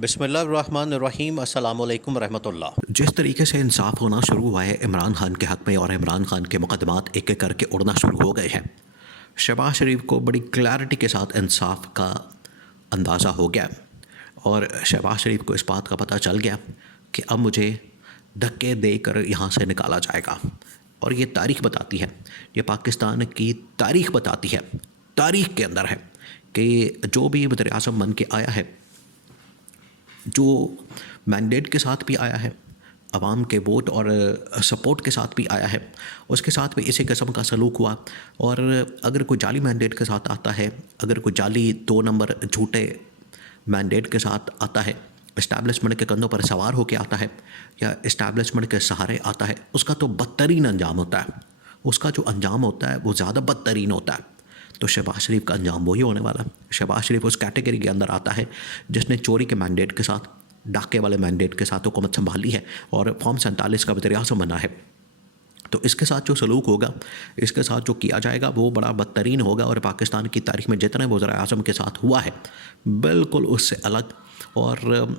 बिस्मिल्लाहिर्रहमानिर्रहीम अस्सलामुअलैकुम रहमतुल्लाह। जिस तरीके से इंसाफ होना शुरू हुआ है इमरान खान के हक़ में और इमरान खान के मुकदमात एक एक करके उड़ना शुरू हो गए हैं, शहबाज शरीफ को बड़ी क्लैरिटी के साथ इंसाफ का अंदाज़ा हो गया और शहबाज शरीफ को इस बात का पता चल गया कि अब मुझे धक्के देकर यहाँ से निकाला जाएगा। और ये तारीख़ बताती है, ये पाकिस्तान की तारीख़ बताती है, तारीख़ के अंदर है कि जो भी वज़ीर आज़म बन के आया है, जो मैंडेट के साथ भी आया है, आवाम के वोट और सपोर्ट के साथ भी आया है, उसके साथ भी इसी किस्म का सलूक हुआ। और अगर कोई जाली मैंडेट के साथ आता है, अगर कोई जाली 2 नंबर झूठे मैंडेट के साथ आता है, इस्टेब्लिशमेंट के कंधों पर सवार होकर आता है या इस्टेब्लिशमेंट के सहारे आता है, उसका तो बदतरीन अंजाम होता है। उसका जो अंजाम होता है वो ज़्यादा बदतरीन होता है। तो शहबाज शरीफ का अंजाम वही होने वाला है। शहबाज शरीफ उस कैटेगरी के अंदर आता है जिसने चोरी के मैंडेट के साथ, डाके वाले मैंडेट के साथ हुकूमत संभाली है और फॉर्म 47 का वज़ीर आज़म बना है। तो इसके साथ जो सलूक होगा, इसके साथ जो किया जाएगा वो बड़ा बदतरीन होगा और पाकिस्तान की तारीख़ में जितने वज़ीर आज़म के साथ हुआ है बिल्कुल उससे अलग और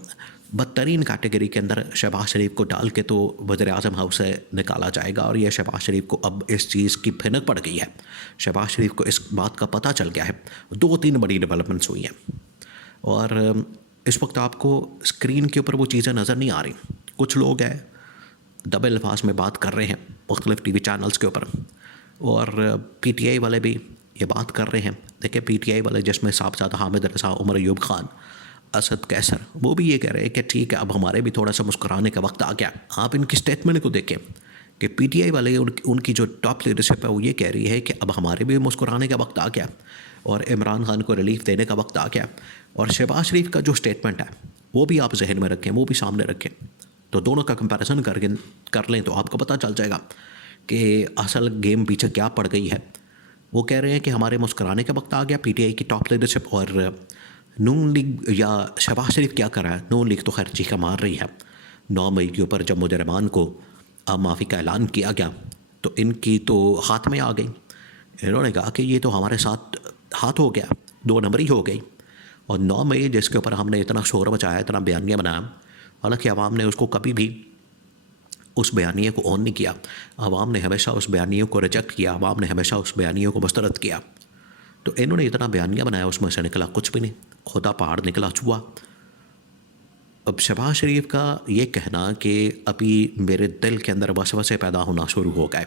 बदतरीन कैटेगरी के अंदर शहबाज शरीफ को डाल के तो वज़ीर आज़म हाउस से निकाला जाएगा। और यह शहबाज शरीफ को अब इस चीज़ की भनक पड़ गई है, शहबाज शरीफ को इस बात का पता चल गया है। 2-3 बड़ी डेवलपमेंट्स हुई हैं और इस वक्त आपको स्क्रीन के ऊपर वो चीज़ें नज़र नहीं आ रही। कुछ लोग हैं दबे अल्फाज में बात कर रहे हैं मुख्तलिफ़ टीवी चैनल्स के ऊपर और PTI वाले भी ये बात कर रहे हैं। देखिए PTI वाले जिसमें साहबजादा हामिद रज़ा, उमर अयूब खान, असद कैसर, वो भी ये कह रहे हैं कि ठीक है अब हमारे भी थोड़ा सा मुस्कुराने का वक्त आ गया। आप इनकी स्टेटमेंट को देखें कि PTI वाले उनकी जो टॉप लीडरशिप है वो ये कह रही है कि अब हमारे भी मुस्कुराने का वक्त आ गया और इमरान खान को रिलीफ देने का वक्त आ गया। और शहबाज शरीफ का जो स्टेटमेंट है वो भी आप जहन में रखें, वो भी सामने रखें, तो दोनों का कंपैरिजन कर लें तो आपको पता चल जाएगा कि असल गेम पीछे क्या पड़ गई है। वो कह रहे हैं कि हमारे मुस्कुराने का वक्त आ गया PTI की टॉप लीडरशिप, और नून लीग या शहबाज शरीफ क्या कर रहा है, नून लीग तो खैर चीखा मार रही है। 9 मई के ऊपर जब मुजरमान को माफ़ी का ऐलान किया गया तो इनकी तो हाथ में आ गई। इन्होंने कहा कि ये तो हमारे साथ हाथ हो गया, 2 नंबरी हो गई। और 9 मई जिसके ऊपर हमने इतना शोर मचाया, इतना बयानिया बनाया, हालांकि आवाम ने उसको कभी भी उस बयानिए को ऑन नहीं किया। आवाम ने हमेशा उस बयानिए को रिजेक्ट किया, आवाम ने हमेशा उस बयानिए को मुस्तरद किया। तो इन्होंने इतना बयानिया बनाया, उसमें से निकला कुछ भी नहीं, खुदा पहाड़ निकला चूहा। अब शहबाज शरीफ का ये कहना कि अभी मेरे दिल के अंदर वसवसे पैदा होना शुरू हो गए,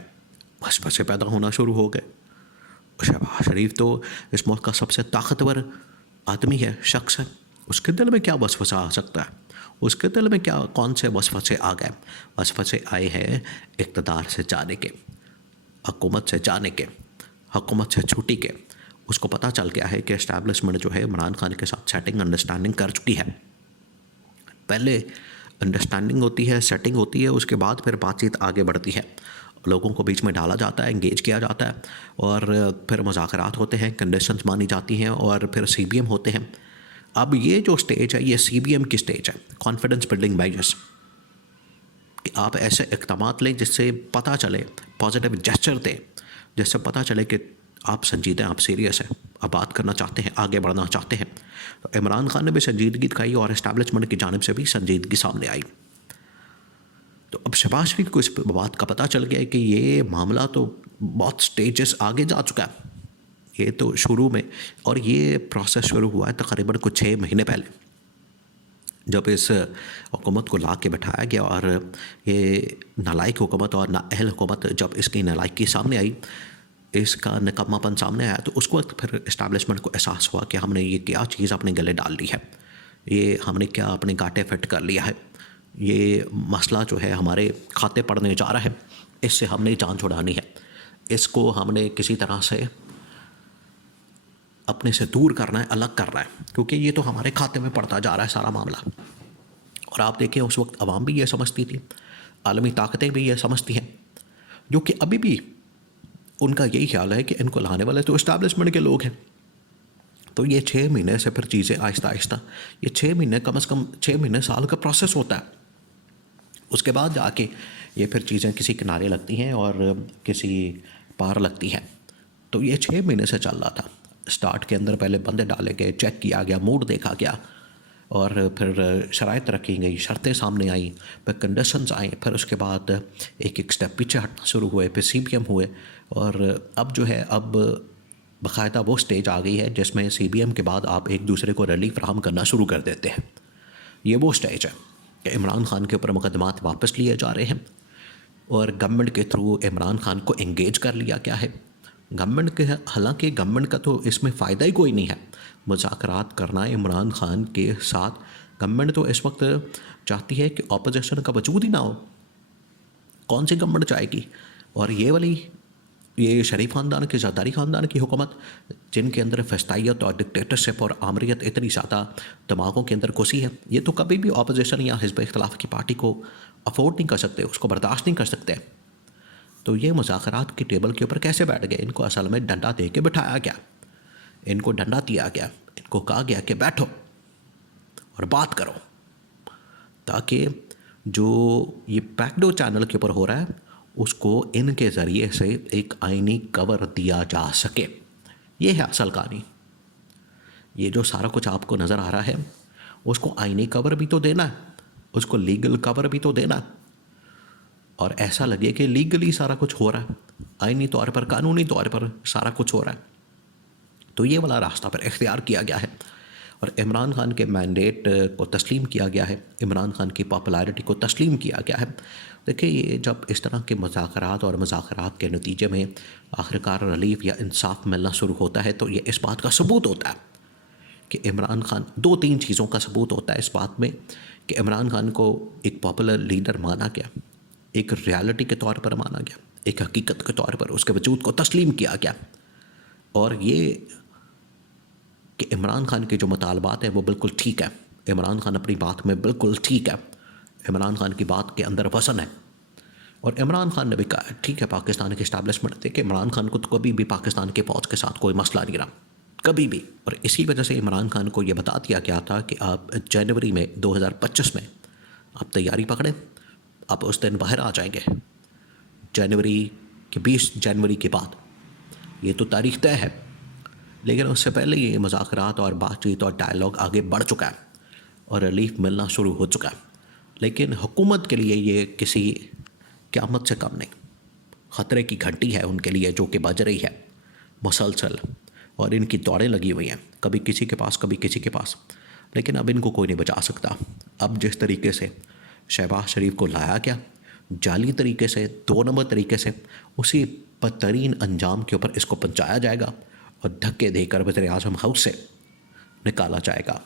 वसवसे पैदा होना शुरू हो गए। शहबाज शरीफ तो इस मुल्क का सबसे ताकतवर आदमी है, शख्स है, उसके दिल में क्या वसवसा आ सकता है? उसके दिल में क्या, कौन से वसवसे आ गए? वसवसे आए हैं इक़्तिदार से जाने के, हुकूमत से जाने के, हुकूमत से छुट्टी के। उसको पता चल गया है कि एस्टैब्लिशमेंट जो है इमरान खान के साथ सेटिंग अंडरस्टैंडिंग कर चुकी है। पहले अंडरस्टैंडिंग होती है, सेटिंग होती है, उसके बाद फिर बातचीत आगे बढ़ती है, लोगों को बीच में डाला जाता है, इंगेज किया जाता है और फिर मुज़ाकरात होते हैं, कंडीशंस मानी जाती हैं और फिर CBM होते हैं। अब ये जो स्टेज है ये CBM की स्टेज है, कॉन्फिडेंस बिल्डिंग मेजर्स, कि आप ऐसे इक़दामात लें जिससे पता चले, पॉजिटिव जेस्चर दें जिससे पता चले कि आप संजीदे हैं, आप सीरियस हैं, आप बात करना चाहते हैं, आगे बढ़ना चाहते हैं। तो इमरान खान ने भी संजीदगी दिखाई और इस्टेब्लिशमेंट की जानिब से भी संजीदगी सामने आई। तो अब शहबाज शरीफ को इस बात का पता चल गया है कि ये मामला तो बहुत स्टेजेस आगे जा चुका है। ये तो शुरू में, और ये प्रोसेस शुरू हुआ है तकरीबन कुछ 6 महीने पहले, जब इस हुकूमत को ला के बैठाया गया और ये नालायक हुकूमत और नाअहल हुकूमत जब इसकी नालायकी सामने आई, इसका निकम्मापन सामने आया, तो उस वक्त फिर इस्टेब्लिशमेंट को एहसास हुआ कि हमने ये क्या चीज़ अपने गले डाल ली है, ये हमने क्या अपने गांठे फिट कर लिया है, ये मसला जो है हमारे खाते पड़ने जा रहा है, इससे हमने जान छुड़ानी है, इसको हमने किसी तरह से अपने से दूर करना है, अलग करना है, क्योंकि ये तो हमारे खाते में पड़ता जा रहा है सारा मामला। और आप देखें उस वक्त आवाम भी ये समझती थी, आलमी ताकतें भी ये समझती हैं, जो कि अभी भी उनका यही ख्याल है कि इनको लाने वाले तो इस्टेब्लिशमेंट के लोग हैं। तो ये 6 महीने से फिर चीज़ें आहिस्ता आहिस्ता, ये 6 महीने कम से कम 6 महीने साल का प्रोसेस होता है। उसके बाद जाके ये फिर चीज़ें किसी किनारे लगती हैं और किसी पार लगती हैं। तो ये 6 महीने से चल रहा था। स्टार्ट के अंदर पहले बंदे डाले गए, चेक किया गया, मूड देखा गया, और फिर शराइत रखी गई, शर्तें सामने आई, फिर कंडीशंस आए, फिर उसके बाद एक एक स्टेप पीछे हटना शुरू हुए, फिर CBM हुए। और अब जो है, अब बाकायदा वो स्टेज आ गई है जिसमें CBM के बाद आप एक दूसरे को रिलीफ फराहम करना शुरू कर देते हैं। ये वो स्टेज है कि इमरान खान के ऊपर मुकदमात वापस लिए जा रहे हैं और गवर्नमेंट के थ्रू इमरान खान को एंगेज कर लिया गया है। गवर्नमेंट के, हालांकि गवर्नमेंट का तो इसमें फ़ायदा ही कोई नहीं है मुज़ाकरात करना इमरान खान के साथ। गवर्नमेंट तो इस वक्त चाहती है कि ऑपोजिशन का वजूद ही ना हो। कौन सी गवर्नमेंट चाहेगी? और ये शरीफ ख़ानदान की, ज़रदारी ख़ानदान की हुकूमत, जिनके अंदर फस्तायत और डिक्टेटरशिप और आमरीत इतनी ज़्यादा दिमागों के अंदर घुसी है, ये तो कभी भी ऑपोजिशन या हिज़्ब इख्तिलाफ की पार्टी को अफोर्ड नहीं कर सकते, उसको बर्दाश्त नहीं कर सकते। तो ये मुज़ाकरात की टेबल के ऊपर कैसे बैठ गए? इनको असल में डंडा दे के बिठाया गया, इनको डंडा दिया गया, इनको कहा गया कि बैठो और बात करो, ताकि जो ये पैक्डो चैनल के ऊपर हो रहा है उसको इनके ज़रिए से एक आइनी कवर दिया जा सके। ये है असल कहानी। ये जो सारा कुछ आपको नज़र आ रहा है, उसको आइनी कवर भी तो देना है, उसको लीगल कवर भी तो देना है, और ऐसा लगे कि लीगली सारा कुछ हो रहा है, आइनी तौर पर, कानूनी तौर पर सारा कुछ हो रहा है। तो ये वाला रास्ता पर इख्तियार किया गया है और इमरान खान के मैंडेट को तस्लीम किया गया है, इमरान खान की पॉपुलैरिटी को तस्लीम किया गया है। देखिए, ये जब इस तरह के मुज़ाकरात के नतीजे में आखिरकार रिलीफ या इंसाफ मिलना शुरू होता है, तो ये इस बात का सबूत होता है कि इमरान खान, 2-3 चीज़ों का सबूत होता है इस बात में कि इमरान खान को एक पॉपुलर लीडर माना गया, एक रियलिटी के तौर पर माना गया, एक हकीकत के तौर पर उसके वजूद को तस्लीम किया गया। और ये कि इमरान खान के जो मुतालबात हैं वो बिल्कुल ठीक है, इमरान खान अपनी बात में बिल्कुल ठीक है, इमरान खान की बात के अंदर वसन है। और इमरान खान ने भी कहा, ठीक है, पाकिस्तान की इस्टेब्लिशमेंट थे कि इमरान खान को तो कभी भी पाकिस्तान के फ़ौज के साथ कोई मसला नहीं रहा, कभी भी। और इसी वजह से इमरान खान को ये बता दिया गया था कि आप जनवरी में 2025 में आप तैयारी पकड़ें, आप उस दिन बाहर आ जाएंगे, जनवरी के 20 जनवरी के बाद। ये तो तारीख तय है, लेकिन उससे पहले ये मुज़ाकरात और बातचीत और डायलॉग आगे बढ़ चुका है और रिलीफ मिलना शुरू हो चुका है। लेकिन हुकूमत के लिए ये किसी क़यामत से कम नहीं, ख़तरे की घंटी है उनके लिए, जो कि बज रही है मुसलसल, और इनकी दौड़ें लगी हुई हैं, कभी किसी के पास, कभी किसी के पास। लेकिन अब इनको कोई नहीं बचा सकता। अब जिस तरीके से शहबाज शरीफ को लाया गया, जाली तरीके से, 2 नंबर तरीके से, उसी बदतरीन अंजाम के ऊपर इसको पहुंचाया जाएगा और धक्के देकर वज़ीर-ए-आज़म हाउस से निकाला जाएगा।